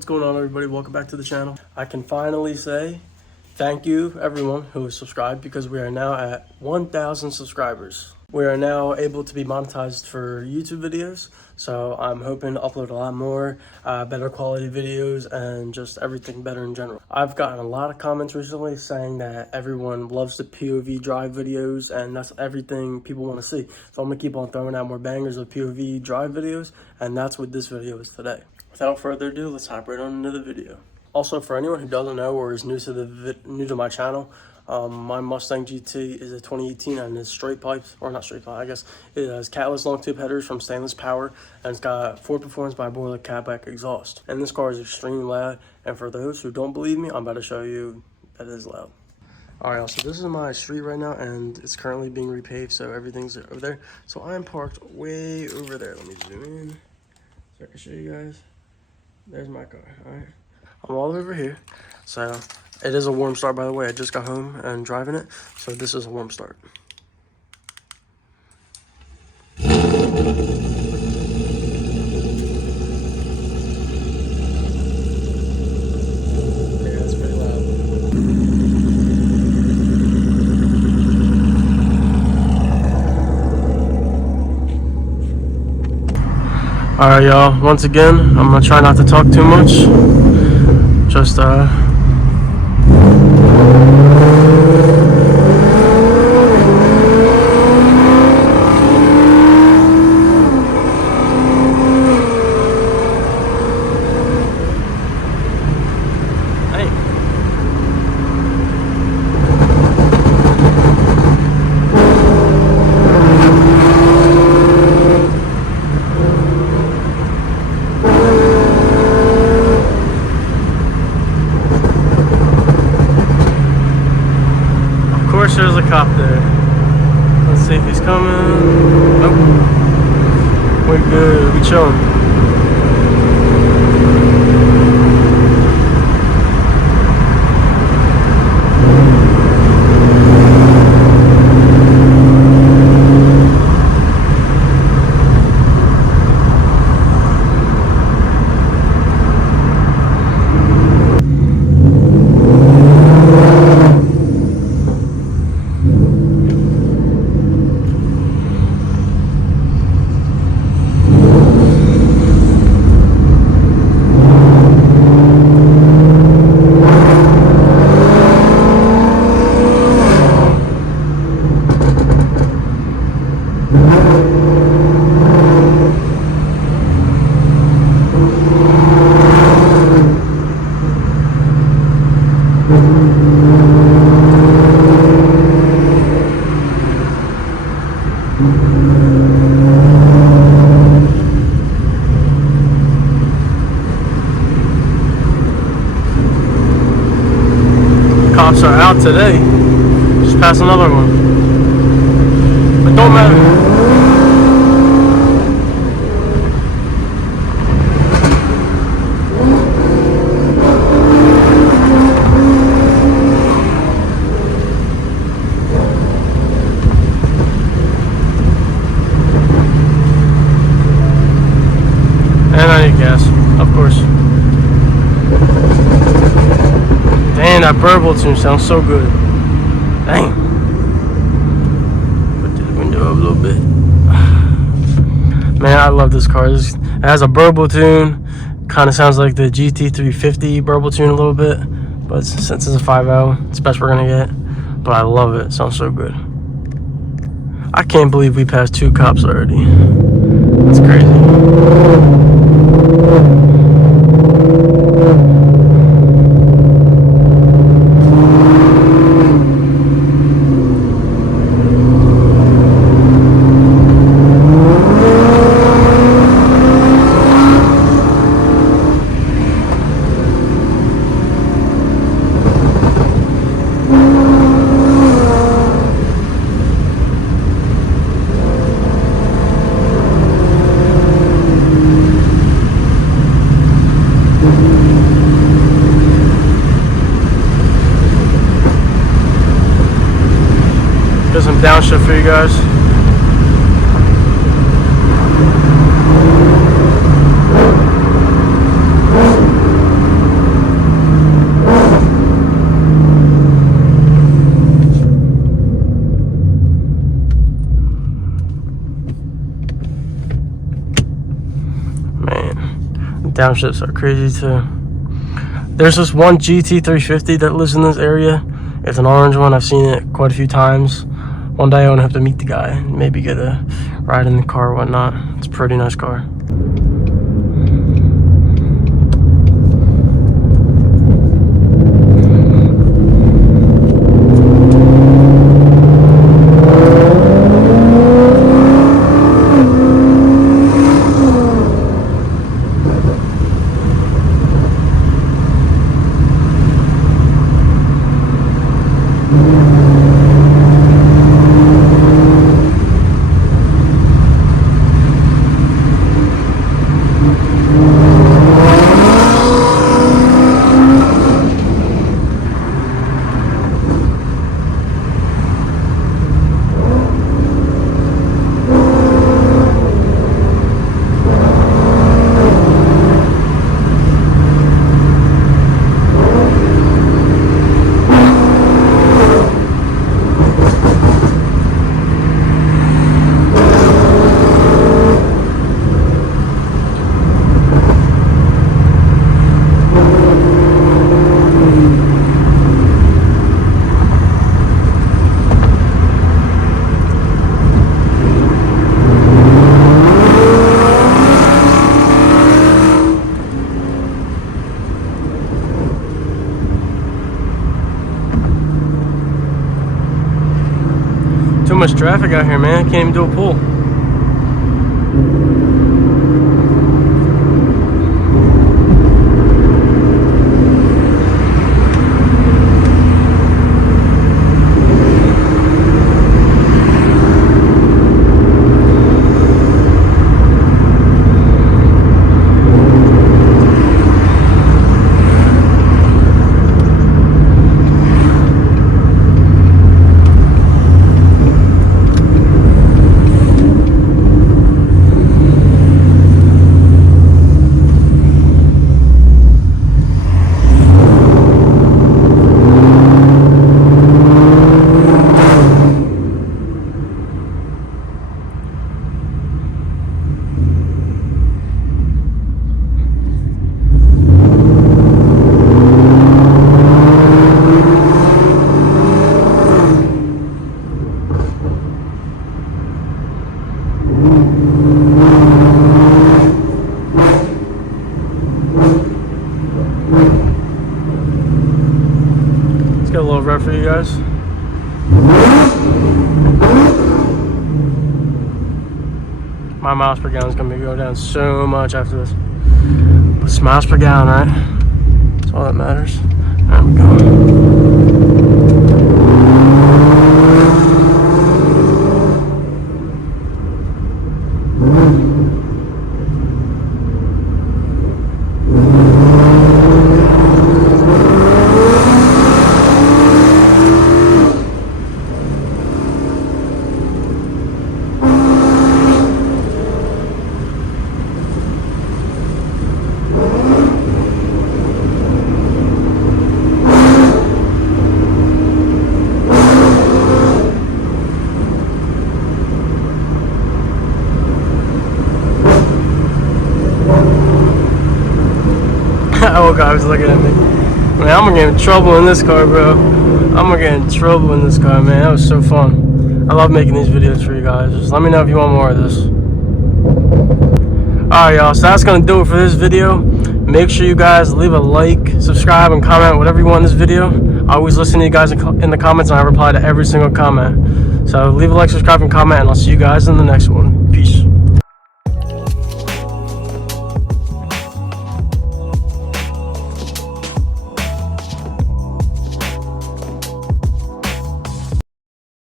What's going on, everybody? Welcome back to the channel. I can finally say thank you everyone who is subscribed, because we are now at 1,000 subscribers. We are now able to be monetized for YouTube videos, so I'm hoping to upload a lot more better quality videos and just everything better in general. I've gotten a lot of comments recently saying that everyone loves the POV drive videos, and that's everything people want to see. So I'm gonna keep on throwing out more bangers of POV drive videos, and that's what this video is today. Without further ado, let's hop right on into the video. Also, for anyone who doesn't know or is new to my channel, my Mustang GT is a 2018 and it's straight pipes, or not straight pipe, I guess. It has catless long tube headers from Stainless Power, and it's got Ford Performance by Boiler catback exhaust. And this car is extremely loud, and for those who don't believe me, I'm about to show you that it is loud. Alright, so this is my street right now, and it's currently being repaved, so everything's over there. So I am parked way over there. Let me zoom in so I can show you guys. There's my car. Alright, I'm all over here. So it is a warm start, by the way. I just got home and driving it, so this is a warm start. Yeah, that's pretty loud. Alright, y'all, once again, I'm gonna try not to talk too much. Just there's a cop there. Let's see if he's coming. Nope. We're good. We chilling. Cops are out today. Just passed another one. But don't matter. And I need gas, of course. Dang, that burble tune sounds so good. Dang. Put this window up a little bit. Man, I love this car. It has a burble tune. Kind of sounds like the GT350 burble tune a little bit. But since it's a 5.0, it's the best we're going to get. But I love it. It sounds so good. I can't believe we passed 2 cops already. That's crazy. Got some downshift for you guys. Downshifts are crazy too. There's this one GT 350 that lives in this area. It's an orange one. I've seen it quite a few times. One day I want to have to meet the guy and maybe get a ride in the car or whatnot. It's a pretty nice car. Too much traffic out here, man. Can't even do a pull. Let's get a little rev for you guys. My miles per gallon is going to go down so much after this. But it's miles per gallon, right? That's all that matters. There we go. Oh, God, was looking at me. Man, I'm gonna get in trouble in this car, bro. I'm gonna get in trouble in this car, man. That was so fun. I love making these videos for you guys. Just let me know if you want more of this. Alright, y'all, so that's gonna do it for this video. Make sure you guys leave a like, subscribe, and comment whatever you want in this video. I always listen to you guys in the comments, and I reply to every single comment. So leave a like, subscribe, and comment, and I'll see you guys in the next one.